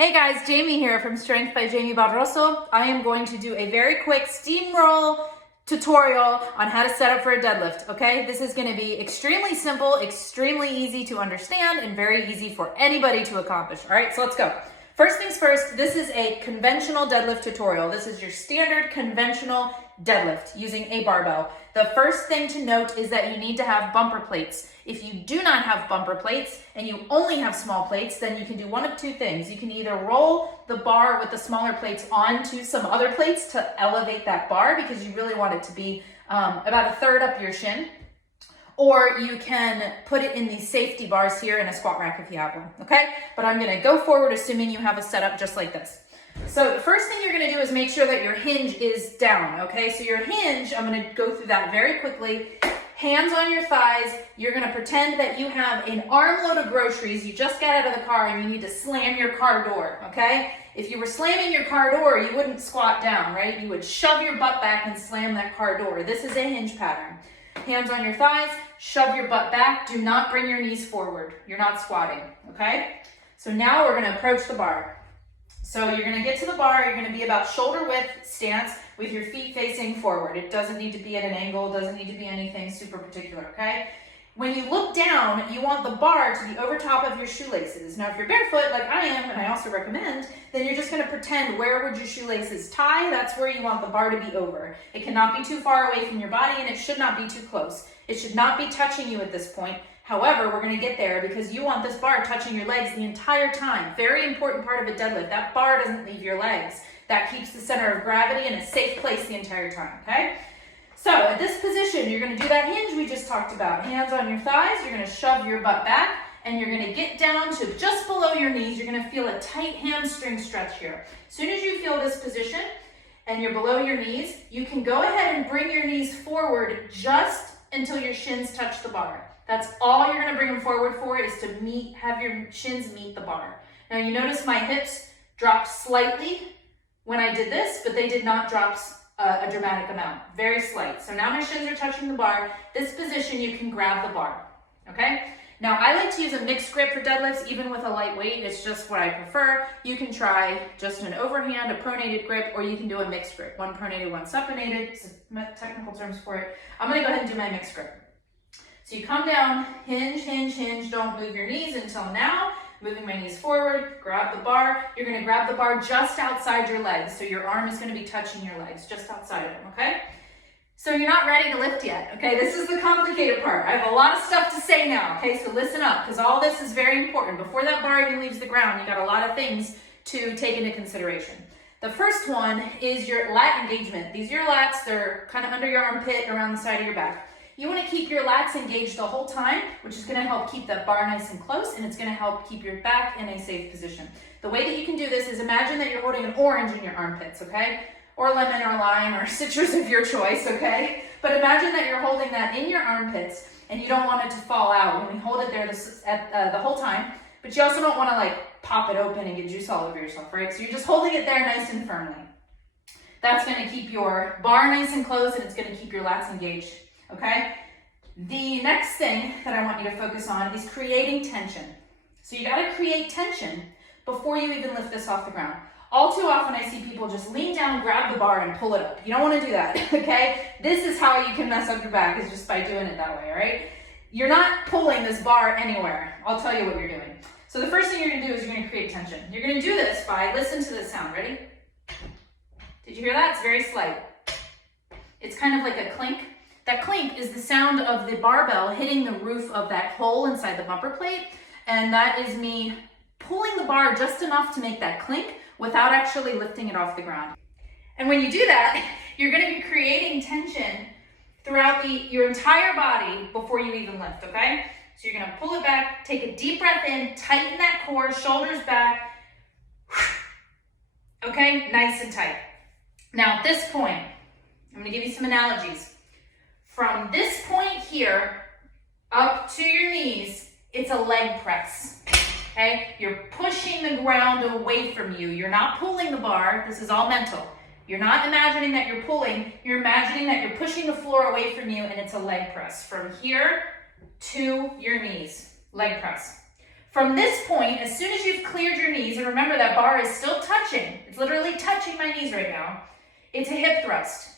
Hey guys, Jamie here from Strength by Jamie Barroso. I am going to do a very quick steamroll tutorial on how to set up for a deadlift, okay? This is gonna be extremely simple, extremely easy to understand, and very easy for anybody to accomplish. All right, so let's go. First things first, this is a conventional deadlift tutorial. This is your standard conventional deadlift using a barbell. The first thing to note is that you need to have bumper plates. If you do not have bumper plates and you only have small plates, then you can do one of two things. You can either roll the bar with the smaller plates onto some other plates to elevate that bar because you really want it to be about a third up your shin, or you can put it in these safety bars here in a squat rack if you have one, okay? But I'm gonna go forward assuming you have a setup just like this. So the first thing you're gonna do is make sure that your hinge is down, okay? So your hinge, I'm gonna go through that very quickly. Hands on your thighs, you're gonna pretend that you have an armload of groceries, you just got out of the car and you need to slam your car door, okay? If you were slamming your car door, you wouldn't squat down, right? You would shove your butt back and slam that car door. This is a hinge pattern. Hands on your thighs, shove your butt back, do not bring your knees forward. You're not squatting, okay? So now we're gonna approach the bar. So you're gonna get to the bar, you're gonna be about shoulder width stance with your feet facing forward. It doesn't need to be at an angle, doesn't need to be anything super particular, okay? When you look down, you want the bar to be over top of your shoelaces. Now, if you're barefoot, like I am, and I also recommend, then you're just gonna pretend where would your shoelaces tie, that's where you want the bar to be over. It cannot be too far away from your body, and it should not be too close. It should not be touching you at this point. However, we're gonna get there because you want this bar touching your legs the entire time. Very important part of a deadlift. That bar doesn't leave your legs. That keeps the center of gravity in a safe place the entire time, okay? So at this position, you're gonna do that hinge we just talked about. Hands on your thighs, you're gonna shove your butt back, and you're gonna get down to just below your knees. You're gonna feel a tight hamstring stretch here. As soon as you feel this position and you're below your knees, you can go ahead and bring your knees forward just until your shins touch the bar. That's all you're gonna bring them forward for, is to have your shins meet the bar. Now you notice my hips dropped slightly when I did this, but they did not drop a dramatic amount, very slight. So now my shins are touching the bar. This position, you can grab the bar, okay? Now I like to use a mixed grip for deadlifts, even with a light weight. It's just what I prefer. You can try just an overhand, a pronated grip, or you can do a mixed grip. One pronated, one supinated, technical terms for it. I'm gonna go ahead and do my mixed grip. So you come down, hinge, hinge, hinge, don't move your knees until now. Moving my knees forward, grab the bar. You're gonna grab the bar just outside your legs. So your arm is gonna be touching your legs, just outside of them, okay? So you're not ready to lift yet, okay? This is the complicated part. I have a lot of stuff to say now, okay? So listen up, because all this is very important. Before that bar even leaves the ground, you got a lot of things to take into consideration. The first one is your lat engagement. These are your lats, they're kind of under your armpit, around the side of your back. You want to keep your lats engaged the whole time, which is going to help keep that bar nice and close, and it's going to help keep your back in a safe position. The way that you can do this is imagine that you're holding an orange in your armpits, okay? Or lemon or lime or citrus of your choice, okay? But imagine that you're holding that in your armpits and you don't want it to fall out. When we hold it there the whole time, but you also don't want to like pop it open and get juice all over yourself, right? So you're just holding it there nice and firmly. That's going to keep your bar nice and close, and it's going to keep your lats engaged. Okay? The next thing that I want you to focus on is creating tension. So you got to create tension before you even lift this off the ground. All too often I see people just lean down, grab the bar, and pull it up. You don't want to do that, okay? This is how you can mess up your back, is just by doing it that way, all right? You're not pulling this bar anywhere. I'll tell you what you're doing. So the first thing you're going to do is you're going to create tension. You're going to do this by, listen to this sound, ready? Did you hear that? It's very slight. It's kind of like a clink. That clink is the sound of the barbell hitting the roof of that hole inside the bumper plate, and that is me pulling the bar just enough to make that clink without actually lifting it off the ground. And when you do that, you're going to be creating tension throughout your entire body before you even lift, okay? So you're going to pull it back, take a deep breath in, tighten that core, shoulders back, okay? Nice and tight. Now at this point, I'm going to give you some analogies. From this point here up to your knees, it's a leg press, okay? You're pushing the ground away from you. You're not pulling the bar. This is all mental. You're not imagining that you're pulling. You're imagining that you're pushing the floor away from you, and it's a leg press. From here to your knees, leg press. From this point, as soon as you've cleared your knees, and remember that bar is still touching, it's literally touching my knees right now, it's a hip thrust.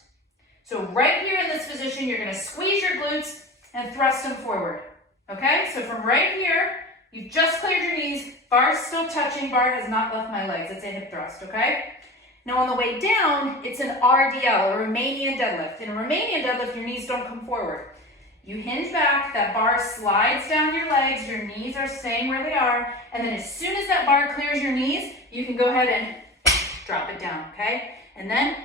So right here in this position, you're gonna squeeze your glutes and thrust them forward, okay? So from right here, you've just cleared your knees, bar's still touching, bar has not left my legs, it's a hip thrust, okay? Now on the way down, it's an RDL, a Romanian deadlift. In a Romanian deadlift, your knees don't come forward. You hinge back, that bar slides down your legs, your knees are staying where they are, and then as soon as that bar clears your knees, you can go ahead and drop it down, okay? And then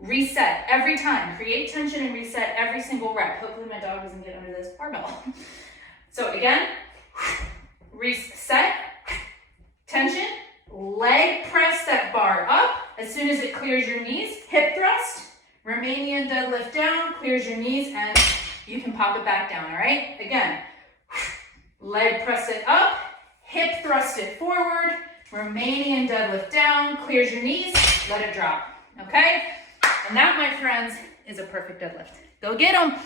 reset every time. Create tension and reset every single rep. Hopefully my dog doesn't get under this barbell. So again, reset, tension, leg press that bar up. As soon as it clears your knees, hip thrust, Romanian deadlift down, clears your knees, and you can pop it back down, all right? Again, leg press it up, hip thrust it forward, Romanian deadlift down, clears your knees, let it drop, okay? And that, my friends, is a perfect deadlift. Go get them.